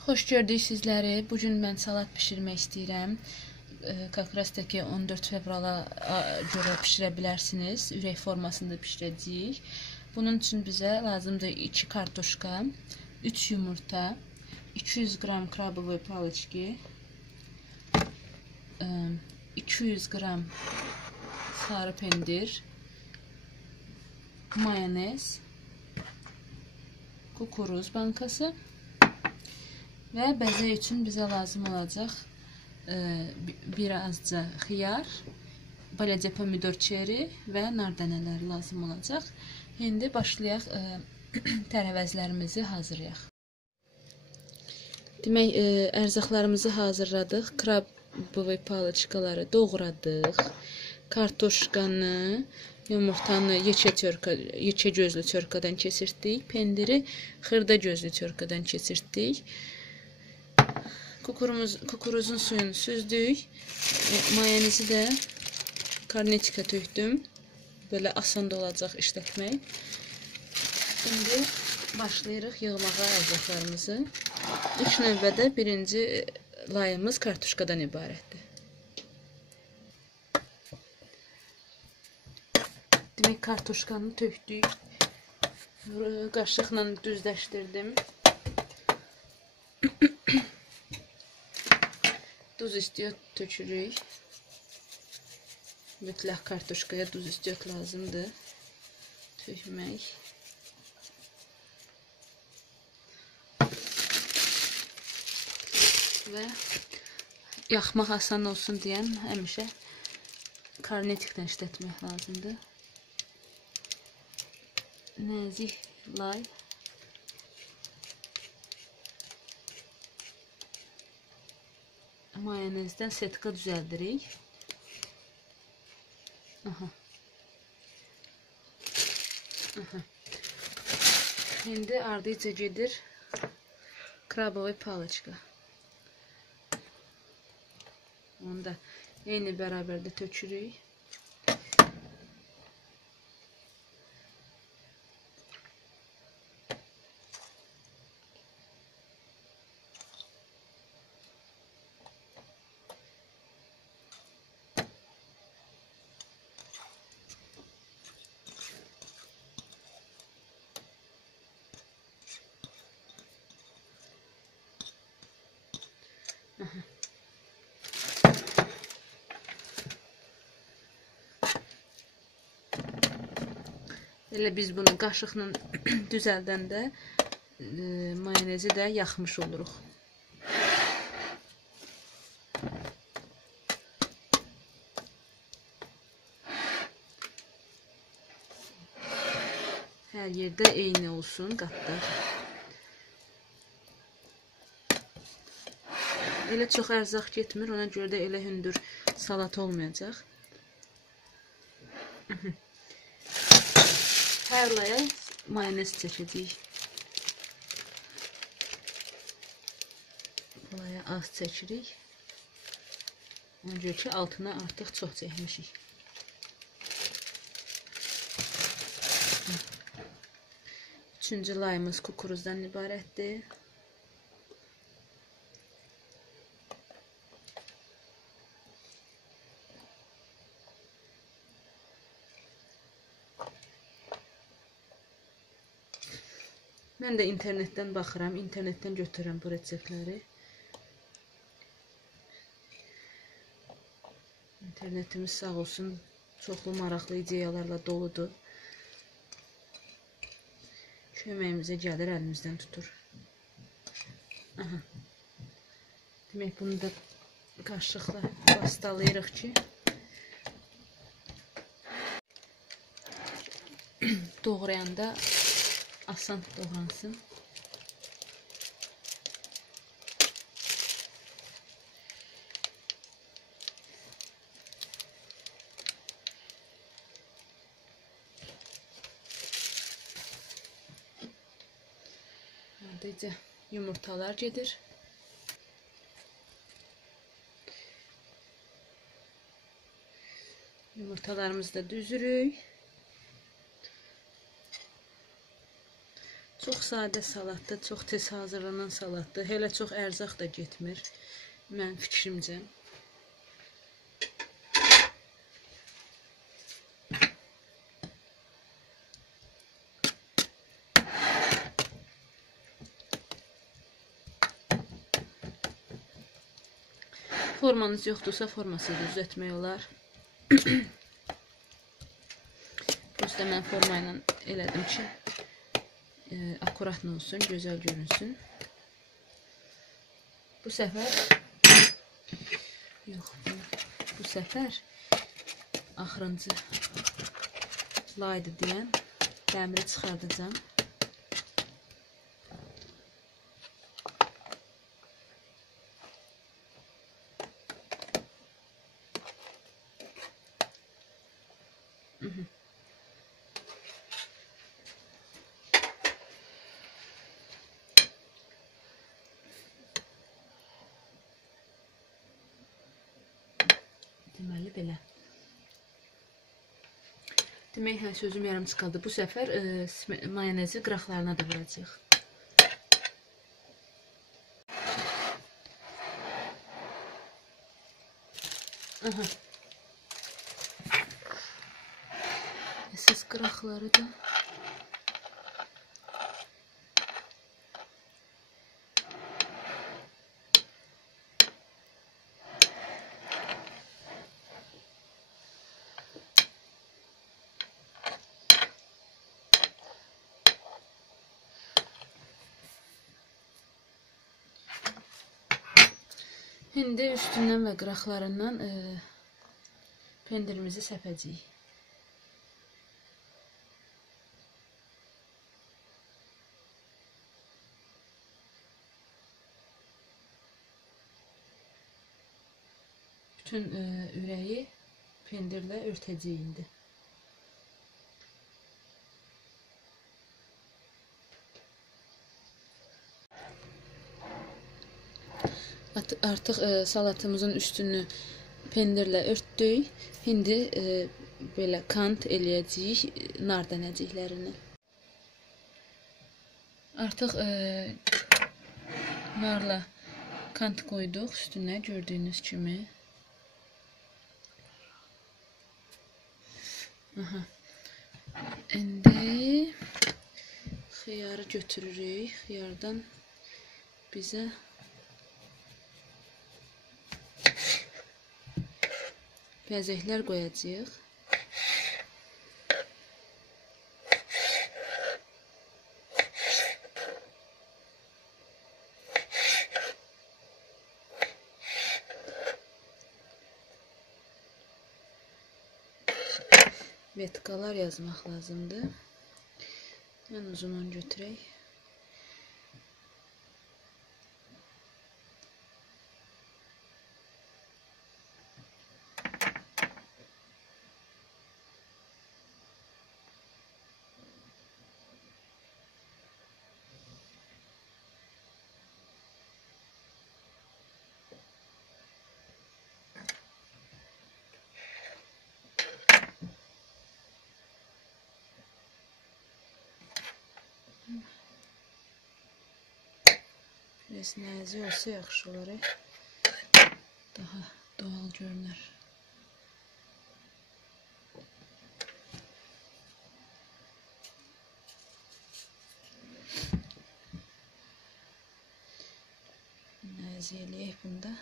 Xoş gördük sizləri. Bugün mən salat bişirmək istəyirəm. Как раз таки 14 fevrala görə bişirə bilərsiniz. Ürək formasında bişirəcəyik. Bunun üçün bizə lazımdır 2 kartoşka, 3 yumurta, 200 qram krabовые палочки, 200 qram sarı pendir, mayonez, kukuruz bankası və bəzək üçün bizə lazım olacaq birazca xiyar, balaca pomidor çeri və nar dənələri lazım olacaq. İndi başlayaq tərəvəzlərimizi hazırlayaq. Demək, ərzaqlarımızı hazırladıq. Krabовые palaçkaları doğradıq. Kartoşkanı, yumurtanı yekə gözlü törkadan keçirtdik. Pendiri xırda gözlü törkadan keçirtdik. Kukuruzun suyunu süzdük. Mayonezi də karnetika tökdüm. Böyle asan da olacaq işlətmək. Şimdi başlayırıq yığmağa ərzaqlarımızı. İlk növbədə birinci layımız kartuşkadan ibarətdir. Demək, kartuşkanı tökdük. Qaşıqla düzləşdirdim. Duz istiyor tökürük. Mütləq kartuşkaya duz istiyor lazımdır. Tökmək. Və yaxmaq asan olsun deyən həmişə karnetikdən işlətmək lazımdır. Nəzik lay. Mayonezdən setka düzəldirik. Şimdi ardıca gedir krabовые palaçka. Onu da eyni bərabərdə tökürük. Elə biz bunu qaşıqla düzəldəndə mayonezi də yaxmış oluruq. Hər yerdə eyni olsun qatlar. Elə çox ərzaq getmir, ona görə də elə hündür salat olmayacaq. Hər laya mayonez çəkəcəyik. Laya az çəkirik. Ona görə ki, altına artıq çox çəkmişik. Üçüncü layımız kukuruzdan ibarətdir. Mən də internetdən baxıram, internetdən götürürəm bu reseptləri. İnternetimiz sağ olsun, çoxlu maraqlı ideyalarla doludur. Köməyimizə gəlir, əlimizdən tutur. Demək, bunu da qaşıqla bastalayırıq ki, doğrayanda asan doğransın. Ardıca yumurtalar gedir. Yumurtalarımızı da düzürük. Çox sadə salatdır, çox tez hazırlanan salatdır. Hələ çox ərzaq da getmir, mənim fikrimcə. Formanız yoxdursa, formasız da düzəltmək olar. Prosta mən forma ilə elədim ki, akuratlı olsun, gözəl görünsün. Bu səfər axırıncı laydı deyən dəmiri çıxardacağım. Deməli belə. Demək, sözüm yarım çıxaldı. Bu səfər mayonezi qıraqlarına da vuracaq. Əsas qıraqları da İndi üstündən və qıraqlarından pendirimizi səpəcəyik. Bütün ürəyi pendirlə örtəcəyik indi. Artıq salatımızın üstünü pendirlə örtdük. İndi belə kant eləyəcəyik nar dənəciklərini. Artıq narla kant qoyduq üstünə, gördüyünüz kimi. İndi xiyarı götürürük. Xiyardan bizə bəzəklər qoyacağıq. Vertikalar yazmaq lazımdır. Ən uzununu götürək. Biraz nazik olsa yaxşı olaraq daha doğal görünər. Nazik eləyək bunda.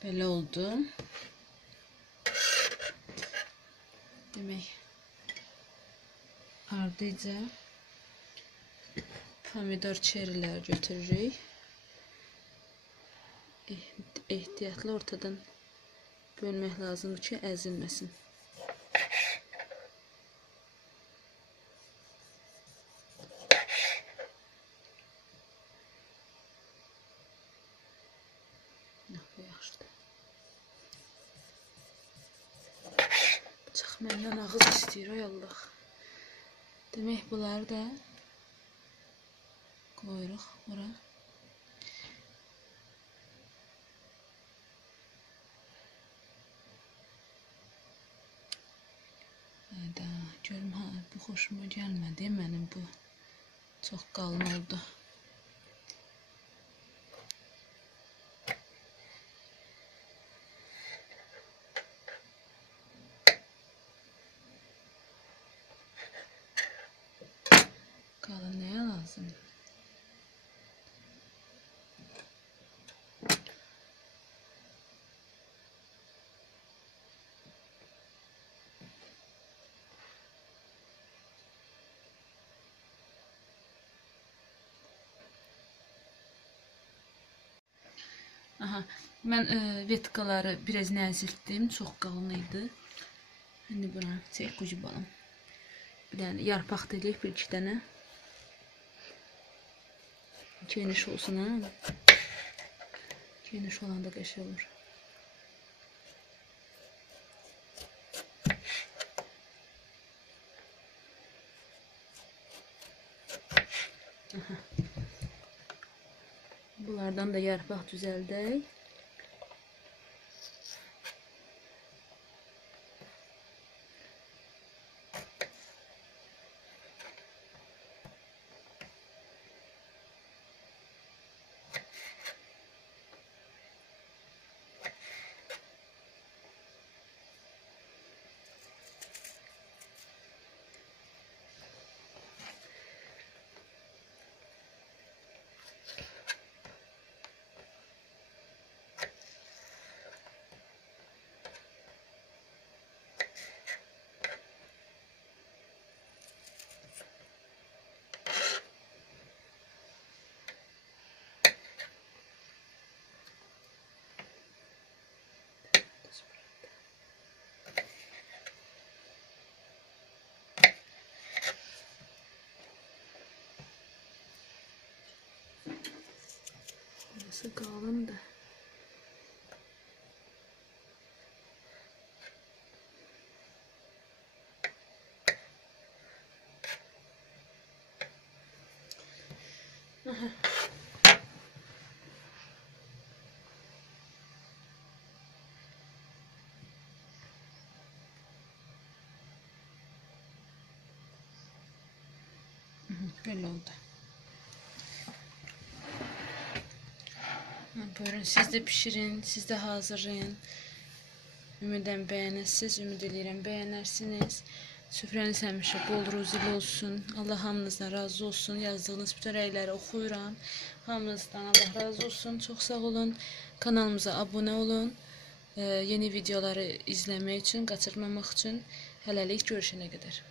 Belə oldu. Demək, ardıca pomidor çerilər götürürük. Ehtiyatlı ortadan bölmək lazımdır ki, əzilməsin. Bu yaxşıdır. Bıçaq məndən ağız istəyir, ay Allah. Demək, bunları da qoyuruq bura. Görüm ha, bu xoşuma gəlmədi. Mənim bu çox qalın oldu. Qalın nəyə lazım? Aha, mən vetkaları biraz nəziltdim, çox qalın idi. İndi buna çək qucu balım. Bir dənə yarpaq dedik, bir iki dənə. Geniş olsun ha. Geniş olanda qəşəng olur. Aha. Bunlardan da yarpaq düzəldək. Burası qalın da. Aha. Böyle oldu. Buyurun, siz de pişirin, siz de hazırlayın. Ümidəm bəyənirsiniz, ümid edirəm bəyənərsiniz. Süfrəniz həmişə bol ruzili olsun. Allah hamınızdan razı olsun. Yazdığınız bütün rəyləri oxuyuram. Hamınızdan Allah razı olsun. Çox sağ olun. Kanalımıza abunə olun. Yeni videoları izləmək üçün, qaçırmamaq üçün. Hələlik görüşənə qədər.